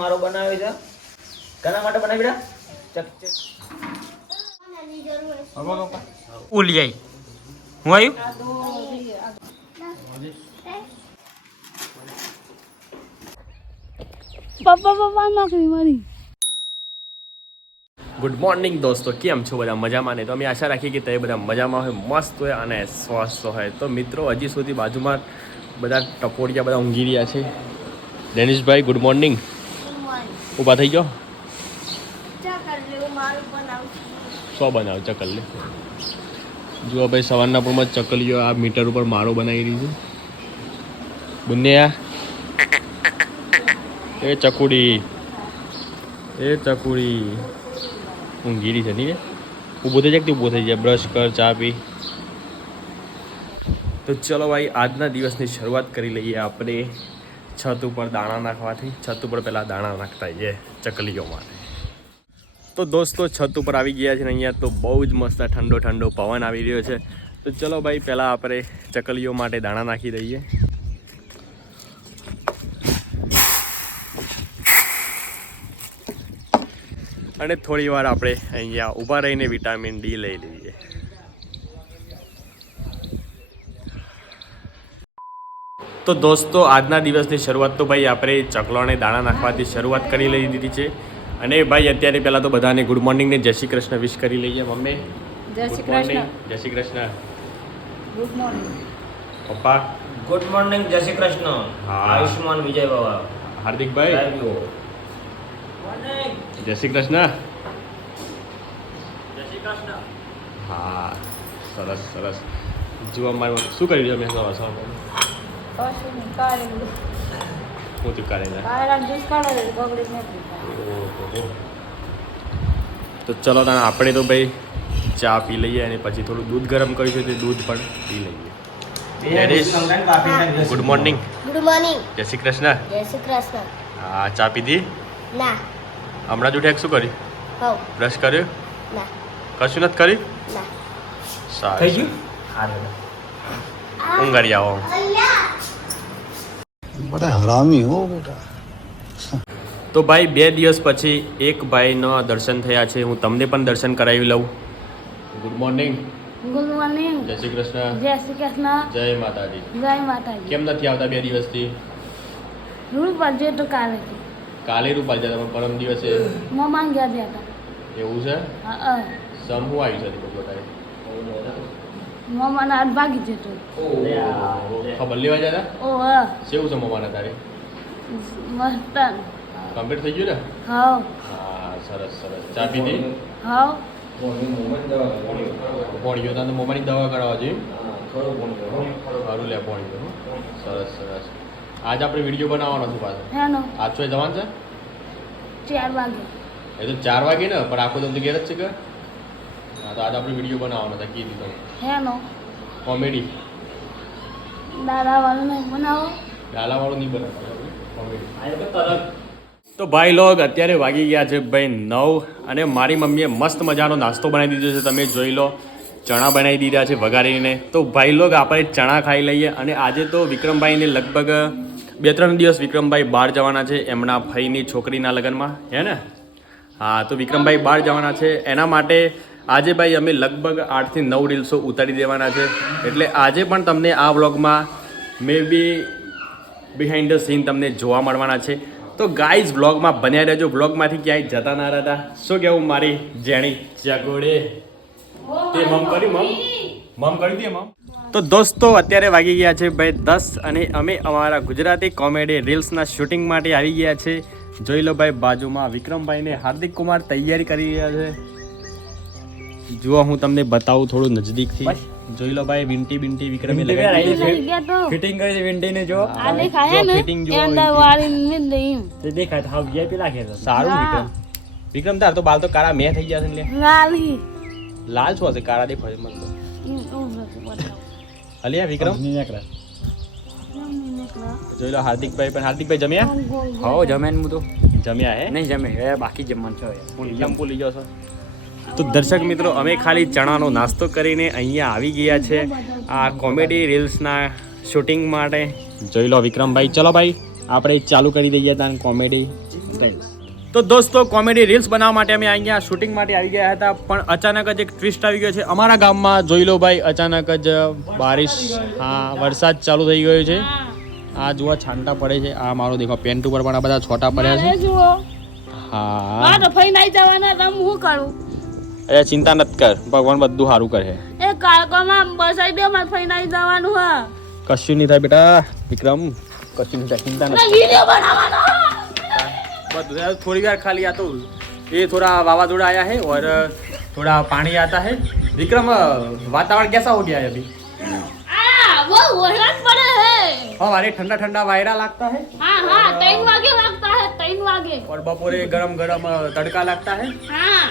મારો બનાવ્યો છે. કના માટે બનાવી બેટા? ચક ચક. ઉલિયાઈ હું આવ્યું પપ્પા નોકરી મારી. ગુડ મોર્નિંગ દોસ્તો, કેમ છો બધા? મજામાં ને? તો અમે આશા રાખીએ કે તમે બધા મજામાં હોય, મસ્ત હોય અને સ્વસ્થ હોય. તો મિત્રો, હજી સુધી બાજુમાં બધા ટપોડિયા બધા ઊંઘી રહ્યા છે. ડેનિશભાઈ ગુડ મોર્નિંગ. ઊભા થઈ જાઓ. શું બનાવ? ચકલી. જુઓ ભાઈ, સવારના પૂરમાં ચકલીઓ આ મીટર ઉપર માળો બનાવી રહી છે. બુનિયા એ ચકુડી ઊંઘી રહી છે નહીં? ઊભો થઈ જાય કે ઊભો થઈ જાય? બ્રશ કર, ચા પી. તો ચલો ભાઈ, આજના દિવસની શરૂઆત કરી લઈએ આપણે છત ઉપર દાણા નાખવાથી. છત ઉપર પહેલાં દાણા નાખતા જઈએ ચકલીઓ માટે. તો દોસ્તો, છત ઉપર આવી ગયા છે ને અહીંયા તો બહુ જ મસ્ત ઠંડો ઠંડો પવન આવી રહ્યો છે. તો ચલો ભાઈ, પહેલાં આપણે ચકલીઓ માટે દાણા નાખી દઈએ. અને થોડી વાર આપણે અહીંયા ઊભા રહીને વિટામિન ડી લઈ લઈએ. તો દોસ્તો, આજના દિવસની શરૂઆત તો ભાઈ આપણે ચકલોને દાણા નાખવાથી શરૂઆત કરી લઈ દીધી છે. અને ભાઈ અત્યારે પહેલાં તો બધાને ગુડ મોર્નિંગ ને જય શ્રી કૃષ્ણ વિશ કરી લઈએ. મમ્મી જય શ્રી કૃષ્ણ. જય શ્રી કૃષ્ણ. Good morning. પપ્પા ગુડ મોર્નિંગ, જય શ્રી કૃષ્ણ. હા. આયુષ્માન વિજય બાબા. હાર્દિકભાઈ જય શ્રી કૃષ્ણ. હા, સરસ સરસ. જુઓ મારે શું કરી રહ્યો? મેં સવાર સવાર કશું નહીં, કારેલું. હું તું કાઢી કારેલાનો જ્યુસ કાઢો તો બગડી નથી. તો ચલો તાણે આપણે તો ભાઈ ચા પી લઈએ અને પછી થોડું દૂધ ગરમ કર્યું છે તે દૂધ પણ પી લઈએ. Good morning. Good morning. જય શ્રી કૃષ્ણ. જય શ્રી કૃષ્ણ. હા, ચા પીધી? ના. હમણાં જ ઉઠ્યા? શું કર્યું? હો. બ્રશ કર્યું? ના. કશું નથી કર્યું? ના. સારું. થઈ ગયું? હારું. ઊંઘાડી આવો. बड़ा हरामी हो बेटा. તો ભાઈ 2 દિવસ પછી એક ભાઈનો દર્શન થયા છે. હું તમને પણ દર્શન કરાવી લઉં. Good morning. Good morning. જય શ્રી કૃષ્ણ. જય શ્રી કૃષ્ણ. જય માતાજી. જય માતાજી. કેમ નથી આવતા 2 દિવસથી? રૂલ પર જે તો કાલે કાલે રૂપાલ જતા પણ પરમ દિવસે મમ્મા ગયા હતા. એવું છે? હા. સમ હું આવી છે બધો તારે? મમ્માના 8 વાગી જતો. ખબર લેવા જતા? ઓ હા. કેવું છે મમ્માના તારે? મસ્ત. કમ્પ્લીટ થઈ ગયું ને? હાવ. હા, સરસ સરસ. ચા પીધી? હાવ. પોણીઓ તો મમ્માની દવા કરાવવા જોઈએ. સારું લે પોણીઓ. સરસ સરસ. આજ આપણે વિડીયો બનાવવાનો છું પાછો. હેનો આજ છો જવાનું છે? 4 વાગે. એ તો 4 વાગે ને, પણ આખો તો ઘેર જ છે કે? હા, તો આજ આપણે વિડીયો બનાવવાનો હતા. કીધું તમે હેનો કોમેડી. દાદા વાળું નહીં બનાવો. ડાલાવાળું નહીં બનાવવાનું, કોમેડી. તો ભાઈ લોગ અત્યારે વાગી ગયા છે ભાઈ 9 અને મારી મમ્મીએ મસ્ત મજાનો નાસ્તો બનાવી દીધો છે. તમે જોઈ લો, ચણા બનાવી દીધા છે વઘારીને. તો ભાઈ લોગ આપણે ચણા ખાઈ લઈએ. અને આજે તો વિક્રમભાઈને લગભગ 2-3 દિવસ વિક્રમભાઈ બહાર જવાના છે એમના ભાઈની છોકરીના લગ્નમાં, હે ને? હા, તો વિક્રમભાઈ બહાર જવાના છે. એના માટે આજે ભાઈ અમે લગભગ 8 થી 9 રીલ્સો ઉતારી દેવાના છે. એટલે આજે પણ તમને આ વ્લોગમાં મે બી બિહાઇન્ડ ધ સીન તમને જોવા મળવાના છે. તો ગાઈઝ વ્લોગમાં બન્યા રહેજો. વ્લોગમાંથી ક્યાંય જતા ના રહેતા. શું કહેવું મારી જેણી ચકોડે? તે મમ કર્યું? મમ કરી દે મમ. તો દોસ્તો, અત્યારે વાગી ગયા છે ભાઈ 10 અને અમે અમારા ગુજરાતી કોમેડી રીલ્સના શૂટિંગ માટે આવી ગયા છે. જોઈ લો ભાઈ, બાજુમાં વિક્રમભાઈને હાર્દિક કુમાર તૈયારી કરી રહ્યા છે. જુઓ, હું તમને બતાવું થોડું નજદીકથી. જોઈ લો ભાઈ, વિંટી બિંટી વિક્રમે લગાવી લઈ ગયા તો फिटिंग कैसे विंटी ने जो આ દેખાય ને fitting જો એ અંદર વાળી મે દઈ. ते देखा था वीआईपी लागे था. સારું હા. વિક્રમ તાર તો બાલ તો કાળા મેં થઈ ગયા છે ને લે. લાલી. લાલ શું હશે? કાળા દેખાય મને તો. અલ્યા વિક્રમ नहीं निकला. જોઈ લો હાર્દિકભાઈ પણ. હાર્દિકભાઈ જમ્યા? हो जमेन मु तो જમ્યા હે? नहीं जमे है बाकी जमन छो એકદમ ભૂલી ગયો છો. તો દર્શક મિત્રો, અમે ખાલી ચણાનો નાસ્તો કરીને અહીંયા આવી ગયા છે આ કોમેડી રીલ્સના શૂટિંગ માટે. જોઈ લો વિક્રમભાઈ. ચલો ભાઈ, આપણે ચાલુ કરી દઈએ ત્યાં કોમેડી. સ્ટાઇલ. તો દોસ્તો કોમેડી રીલ્સ બનાવવા માટે અમે અહીંયા શૂટિંગ માટે આવી ગયા હતા, પણ અચાનક જ એક ટ્વિસ્ટ આવી ગયો છે અમારા ગામમાં. જોઈ લો ભાઈ, અચાનક જ બારિશ, હા વરસાદ ચાલુ થઈ ગયો છે. આ જુઓ છાંટા પડે છે. આ મારો દેખો પેન્ટ ઉપર પણ આ બધા છોટા પડ્યા છે. જુઓ હા તો ફઈ નહીં જવાના તમ હું કરું. અરે ચિંતા નથી કર, ભગવાન બધું સારું કરે. એ કાળકોમાં બસાઈ દે માર ફઈ નહીં જવાનું હા. કશું નહીં થાય બેટા વિક્રમ, કશું નહીં થાય, ચિંતા નથી. વિડિયો બનાવવાનો. બધું થોડી વાર ખાલી આ તો ये थोड़ा वावाझोड़ा आया है और थोड़ा पानी आता है. विक्रम वातावरण कैसा हो गया है अभी? वो वरसाद पड़े है. हमारे ठंडा ठंडा वायरा लगता है हाँ हाँ 3 वागे लगता है 3 वागे. और बपोरे गरम गरम तड़का लगता है हाँ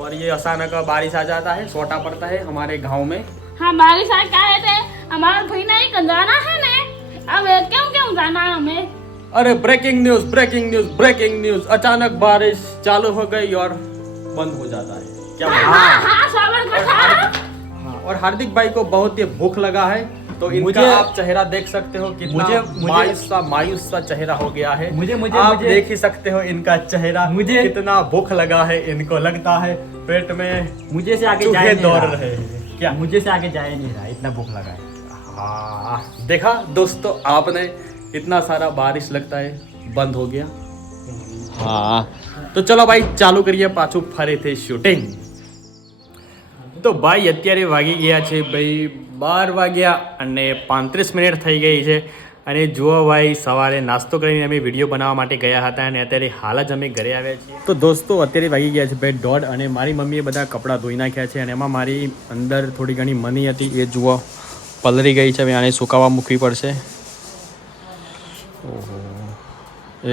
और ये अचानक बारिश आ जाता है, छोटा पड़ता है हमारे गांव में. हाँ बारिश आ क्या है थे हमारा भाई नहीं जाना है ने. अब क्यों क्यों जाना है हमें. अरे breaking news breaking news breaking news, अचानक बारिश चालू हो गई और बंद हो जाता है. क्या हाँ हाँ सावर कथा. हाँ, और हार्दिक भाई को बहुत ही भूख लगा है, तो इनका आप चेहरा देख सकते हो कितना मायूस सा चेहरा हो गया है. आप देख ही सकते हो इनका चेहरा, कितना भूख लगा है. इनको लगता है पेट में मुझे से आगे चूहे जाए नहीं दौड़ रहा. रहे हैं. क्या मुझे से आगे जाए नहीं रहा, इतना भूख लगा है. हाँ देखा दोस्तों आपने, इतना सारा बारिश लगता है बंद हो गया. हाँ तो चलो भाई ચાલુ કરીએ પાછું ફરીથી શૂટિંગ. તો ભાઈ અત્યારે વાગી ગયા છે ભાઈ 12 વાગ્યા અને 35 મિનિટ થઈ ગઈ છે. અને જુઓ ભાઈ સવારે નાસ્તો કરીને અમે વિડીયો બનાવવા માટે ગયા હતા અને અત્યારે હાલ જ અમે ઘરે આવ્યા છીએ. તો દોસ્તો અત્યારે વાગી ગયા છે ભાઈ 1:30 અને મારી મમ્મીએ બધા કપડાં ધોઈ નાખ્યા છે અને એમાં મારી અંદર થોડી ઘણી મની હતી એ જુઓ પલળી ગઈ છે. હવે આને સુકાવા મૂકવી પડશે.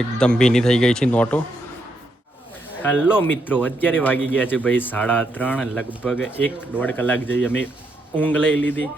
એકદમ ભીની થઈ ગઈ છે નોટો. હેલો મિત્રો, અત્યારે વાગી ગયા છે ભાઈ 3:30. લગભગ 1-1.5 કલાક જેવી અમે ઊંઘ લઈ લીધી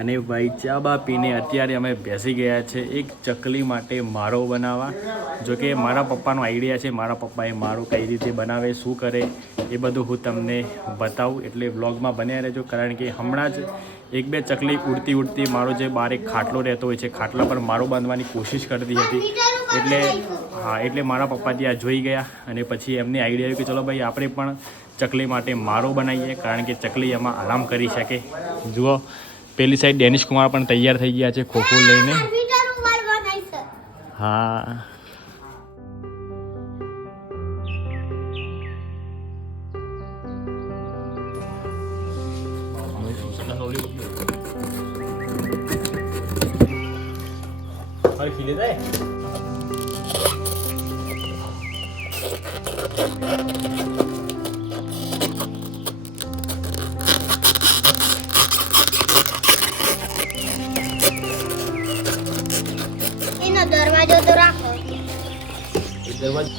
અને ભાઈ ચા બા પીને અત્યારે અમે બેસી ગયા છે એક ચકલી માટે મારો બનાવવા. જો કે મારા પપ્પાનો આઈડિયા છે, મારા પપ્પાએ મારો કઈ રીતે બનાવે, શું કરે એ બધું હું તમને બતાવું, એટલે વ્લોગમાં બન્યા રહેજો. કારણ કે હમણાં જ 1-2 ચકલી ઉડતી મારો જે બહાર એક ખાટલો રહેતો હોય છે, ખાટલા પર મારો બાંધવાની કોશિશ કરતી હતી. એટલે હા, એટલે મારા પપ્પા ત્યાં જોઈ ગયા અને પછી એમને આઈડિયા આવ્યો કે ચલો ભાઈ આપણે પણ ચકલી માટે મારો બનાવીએ, કારણ કે ચકલી એમાં આરામ કરી શકે. જુઓ પેલી સાઈડ ડેનિશ કુમાર પણ તૈયાર થઈ ગયા છે ખોખો લઈને. હા ખીલે જાય. એનો દરવાજો તો રાખો. દરવાજો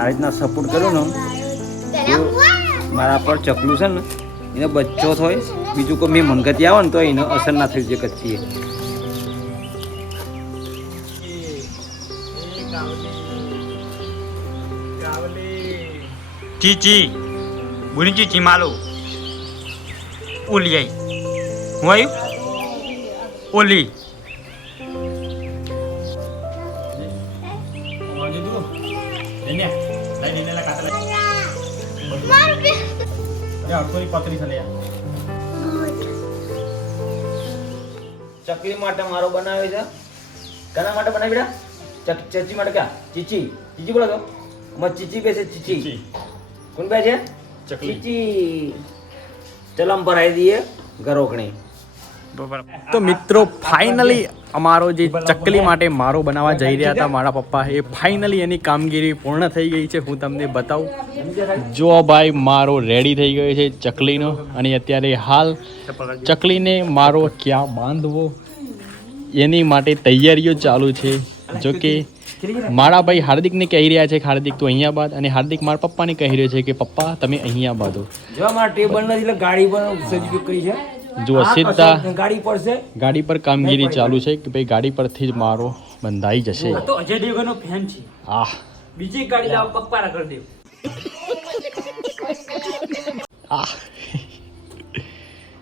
આ રીતના સપોર્ટ કર્યો ને તો મારા પર ચકલું છે ને એનો બચ્ચો થાય, બીજું કોઈ મેં મનગતી આવે ને તો એનો અસર ના થઈ જાય કચ્છી. ચીચી બોલી ચીચી માલો ઓલી આવી હું આવ્યું ઓલી ચકલી માટે મારો બનાવે છે. કના માટે બનાવી બેટા? ચચી માટે ક્યાં? ચીચી ચીચી બોલો તો. અમાર ચીચી બે છે. ચીચી કોણ બે છે? ચીચી. ચલમ પર આવી દઈએ ઘરોકણી. તો મિત્રો ફાઇનલી અમારો જે ચકલી માટે મારો બનાવવા જઈ રહ્યા હતા મારા પપ્પા એ ફાઇનલી એની કામગીરી પૂર્ણ થઈ ગઈ છે. હું તમને બતાવું. જો ભાઈ મારો રેડી થઈ ગયો છે ચકલીનો અને અત્યારે હાલ ચકલીને મારો ક્યાં બાંધવો એની માટે તૈયારીઓ ચાલુ છે. જો કે મારા ભાઈ હાર્દિકને કહી રહ્યા છે કે હાર્દિક તું અહીંયા બાંધ અને હાર્દિક મારા પપ્પાને કહી રહ્યો છે કે પપ્પા તમે અહીંયા બાંધો. જો મારા ટેબલ નથી એટલે ગાડી પર સજ્જ કરી છે. જો સીધા ગાડી પર છે. ગાડી પર કામગીરી ચાલુ છે કે ભાઈ ગાડી પરથી જ મારો બંધાઈ જશે. તો અજય દેવગનનો ફેન છે. આહ બીજી ગાડી લાવ પપ્પારા કરી દેવ. આહ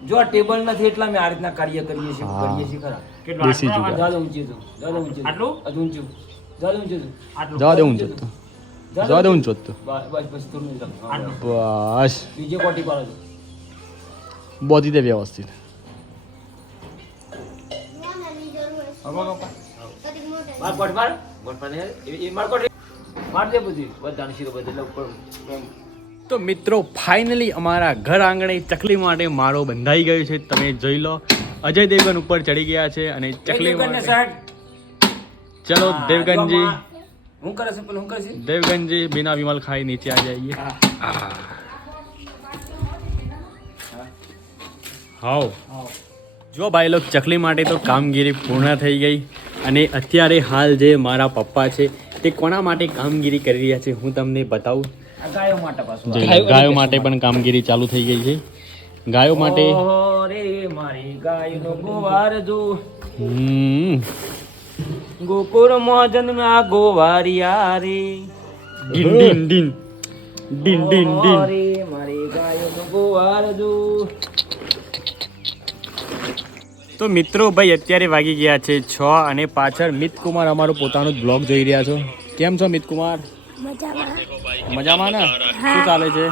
જો આ ટેબલ નથી એટલે અમે આ રીતના કાર્ય કરીએ છીએ ખરા. દેશી જુગાડ. જાદુ ઊંચી હતું. જાદુ ઊંચી. આટલું? હજુ ઊંચું. જાદુ ઊંચું હતું. જવા દે ઊંચો તો જવા દે ઊંચો તો બસ થોડું ઊંચું. બસ બીજે કોટી પાડો છો. બોધી દે વ્યવસ્થિત. માર કોટ માર. કોટ માર એ માર કોટ માર દે બધી બધાને શીરો બધે ઉપર એમ. તો મિત્રો ફાઇનલી અમારા ઘર આંગણે ચકલી માટે મારો બંધાઈ ગયો છે. તમે જોઈ લો અજય દેવગન ઉપર ચડી ગયા છે અને ચકલી દેવગનને માટે સાહેબ. ચલો હા, દેવગનજી જો હું કરે છે પેલું હું કરે છે. देवगन जी बिना विमल खाए नीचे आ जाइए. હાઉ જો ભાઈ લોગ ચકલી માટે તો કામગીરી પૂર્ણ થઈ ગઈ અને અત્યારે હાલ જે મારા પપ્પા છે તે કોના માટે કામગીરી કરી રહ્યા છે હું તમને બતાવું. આ ગાયો માટે પાછું. ગાયો માટે પણ કામગીરી ચાલુ થઈ ગઈ છે. ગાયો માટે ઓહો રે મારી ગાયનો ગોવાર જો ગોકુળ મોજન ના ગોવારિયા રે. Dean dean dean dean dean dean. રે મારી ગાયનો ગોવાર જો. તો મિત્રો ભાઈ અત્યારે વાગી ગયા છે 6 અને પાછળ મિતકુમાર અમારો પોતાનો જ બ્લોગ જોઈ રહ્યા છો. કેમ છો મિતકુમાર? મજામાં ને? શું ચાલે છે?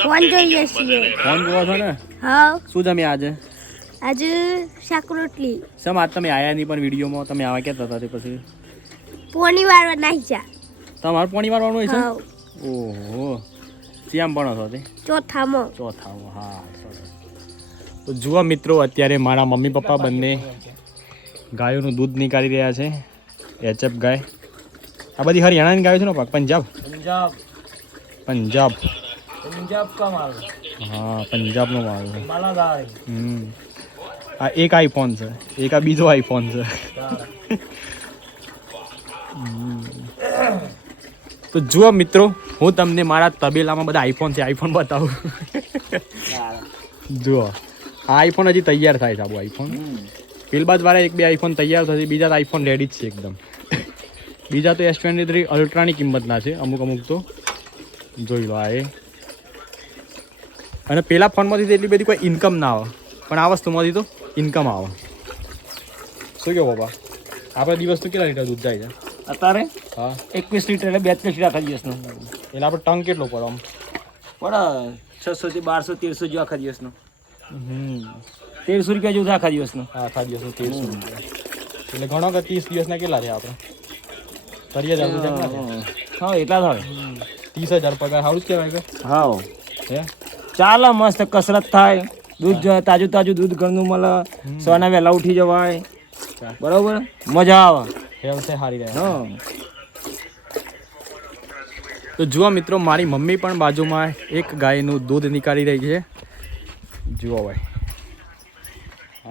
ફોન જોઈએ છીએ. ફોન જોવો છો ને? હા. શું જમ્યા આજે? આજે શાક રોટલી. સમ આજ તમે આયા નહીં પણ વિડીયોમાં તમે આવા ક્યાં થતા તે પછી પોની વાળવા નાહી જા. તમારે પાણી વાળવાનું હોય હા. છે? ઓહો શ્યામ પણ હતો તે ચોથામાં. ચોથામાં. હા સરસ. તો જુઓ મિત્રો અત્યારે મારા મમ્મી પપ્પા બંને ગાયોનું દૂધ નીકાળી રહ્યા છે. એચએફ ગાય. આ બધી હરિયાણાની ગાયો છે ને પાક? પંજાબ પંજાબ પંજાબ પંજાબ કા માલ. હા પંજાબનો માલ છે. માલાદાર. આ એક આઈફોન છે, એક આ બીજો આઈફોન છે. તો જુઓ મિત્રો હું તમને મારા તબેલામાં બધા આઈફોન છે આઈફોન બતાવું. જુઓ આ આઈફોન હજી તૈયાર થાય છે. આબુ આઈફોન પેલબાદ વાળા એક બે આઈફોન તૈયાર થશે, બીજા આઈફોન રેડી જ છે એકદમ. બીજા તો S23 અલ્ટ્રાની કિંમતના છે અમુક અમુક તો જોઈ લો. આ એ અને પેલા ફોનમાંથી તો એટલી બધી કોઈ ઇન્કમ ના આવે પણ આ વસ્તુમાંથી તો ઇન્કમ આવે. શું કહો બાબા આપણે દિવસ તો કેટલા લીટર દૂધ જાય છે અત્યારે હા 21 લીટર એટલે 32 લીટર આખા દિવસનો. એટલે આપણે ટંગ કેટલો પડે આમ? પણ 600 થી 1200 1300 જેવું આખા દિવસનો. 1300 રૂપિયા જેવું આખા દિવસનો. હા આખા દિવસનો 1300 રૂપિયા. એટલે ઘણો કે 30 દિવસના કેટલા થયા આપણે? 30,000 રૂપિયા હા એટલા થાય. 30,000 પગાર સારું જ કહેવાય કે? હા હે ચાલે મસ્ત કસરત થાય. દૂધ તાજું તાજું દૂધ ઘરનું મળે. સવારના વહેલા ઉઠી જવાય. બરોબર મજા આવે. હેલ્થ સારી રહે. હા તો જુઓ મિત્રો મારી મમ્મી પણ બાજુમાં એક ગાયનું દૂધ નીકાળી રહી છે. જુઓ ભાઈ.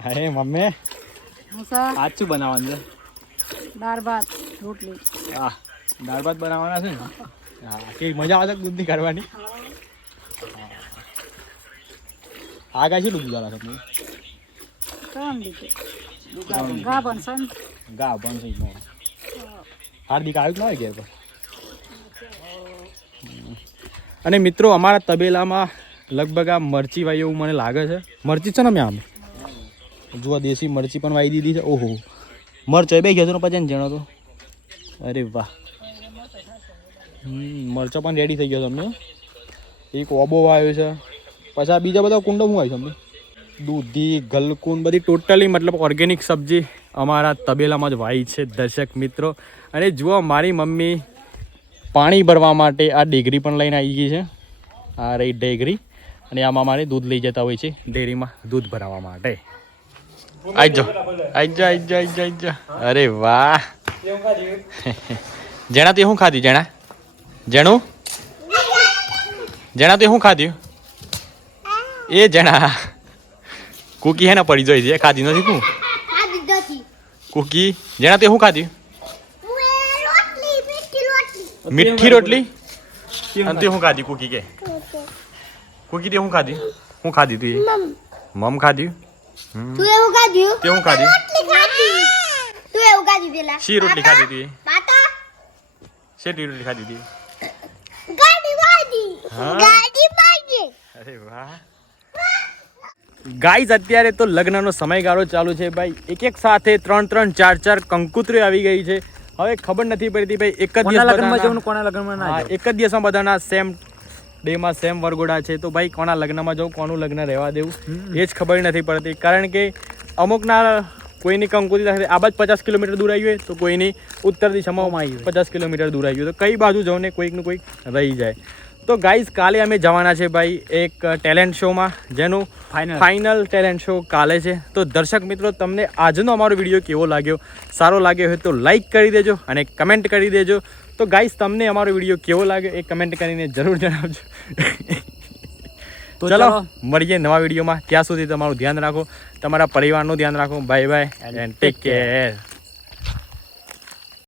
હે મમ્મી આજ શું બનાવવાનું છે? દાળ ભાત રોટલી. હા દાળ ભાત બનાવવાના છે ને? હા કે મજા આવે છે દૂધ નીકાળવાની? આ ગાય કેટલું દૂધ આવે છે? 3 લીટર. ગા બનસન. ગા બનશે જ હાર્દિક આવ્યું ના હોય ઘેર પર. અને મિત્રો અમારા તબેલામાં લગભગ આ મરચી વાવી એવું મને લાગે છે. મરચી છે ને મેં આમ જુઓ દેશી મરચી પણ વાવી દીધી છે. ઓહો મરચો બે ગયા પછી જણો તો અરે વાહ. મરચો પણ રેડી થઈ ગયો તમને. એક ઓબો વાવ્યો છે. પછી આ બીજા બધા કુંડો હું આવ્યું તમને દૂધી ગલકુંડ બધી ટોટલી મતલબ ઓર્ગેનિક સબ્જી અમારા તબેલામાં જ વાવી છે દર્શક મિત્રો. અને જુઓ મારી મમ્મી પાણી ભરવા માટે આ ડેગરી પણ લઈને આવી ગઈ છે. આ રહી ડેગરી અને આમાં મારે દૂધ લઈ જતા હોય છે ડેરીમાં દૂધ ભરાવવા માટે. આઈ અરે વાહ જેણા તે શું ખાધ્યું જેણું તે શું ખાધ્યું એ જેણા કુકી હે ને પડી જોઈ છે ખાધી નથી કું કુકી જેણા તે શું ખાધ્યું મીઠી રોટલી અને તે શું ખાધી કુકી કે કુકી તે શું ખાધી શું ખાધી તું એ મમ ખાધ્યું તું એવું ખાધ્યું તે શું ખાધ્યું તું એવું ખાધ્યું પેલા શી રોટલી ખાધી તું એ પાતા શેટી રોટલી ખાધી તી હા? ગાડી પાડી અરે વાહ ગાઈઝ અત્યારે તો લગ્નનો સમયગાળો ચાલુ છે ભાઈ એક સાથે 3 4 કંકુતરીઓ આવી ગઈ છે હવે ખબર નથી પડતી ભાઈ એક જ દિવસ લગ્નમાં જવું બધાના કોના લગ્નમાં ના હા, એક જ દિવસમાં બધાના સેમ ડેમાં સેમ વરઘોડા છે તો ભાઈ કોના લગ્નમાં જવું કોનું લગ્ન રહેવા દેવું એ જ ખબર નથી પડતી કારણ કે અમુકના કોઈની કંકુતી સાથે આ બાજુ 50 કિલોમીટર દૂર આવી હોય તો કોઈની ઉત્તર દિશામાં 50 કિલોમીટર દૂર આવી હોય તો કઈ બાજુ જવું ને કોઈકનું કોઈક રહી જાય તો ગાઈઝ કાલે અમે જવાના છે ભાઈ એક ટેલેન્ટ શોમાં જેનું ફાઇનલ ટેલેન્ટ શો કાલે છે તો દર્શક મિત્રો તમને આજનો અમારો વિડીયો કેવો લાગ્યો સારો લાગ્યો હોય તો લાઈક કરી દેજો અને કમેન્ટ કરી દેજો તો ગાઈઝ તમને અમારો વિડીયો કેવો લાગ્યો એ કમેન્ટ કરીને જરૂર જણાવજો તો ચલો મળીએ નવા વિડીયોમાં ત્યાં સુધી તમારું ધ્યાન રાખો તમારા પરિવારનું ધ્યાન રાખો bye bye and take care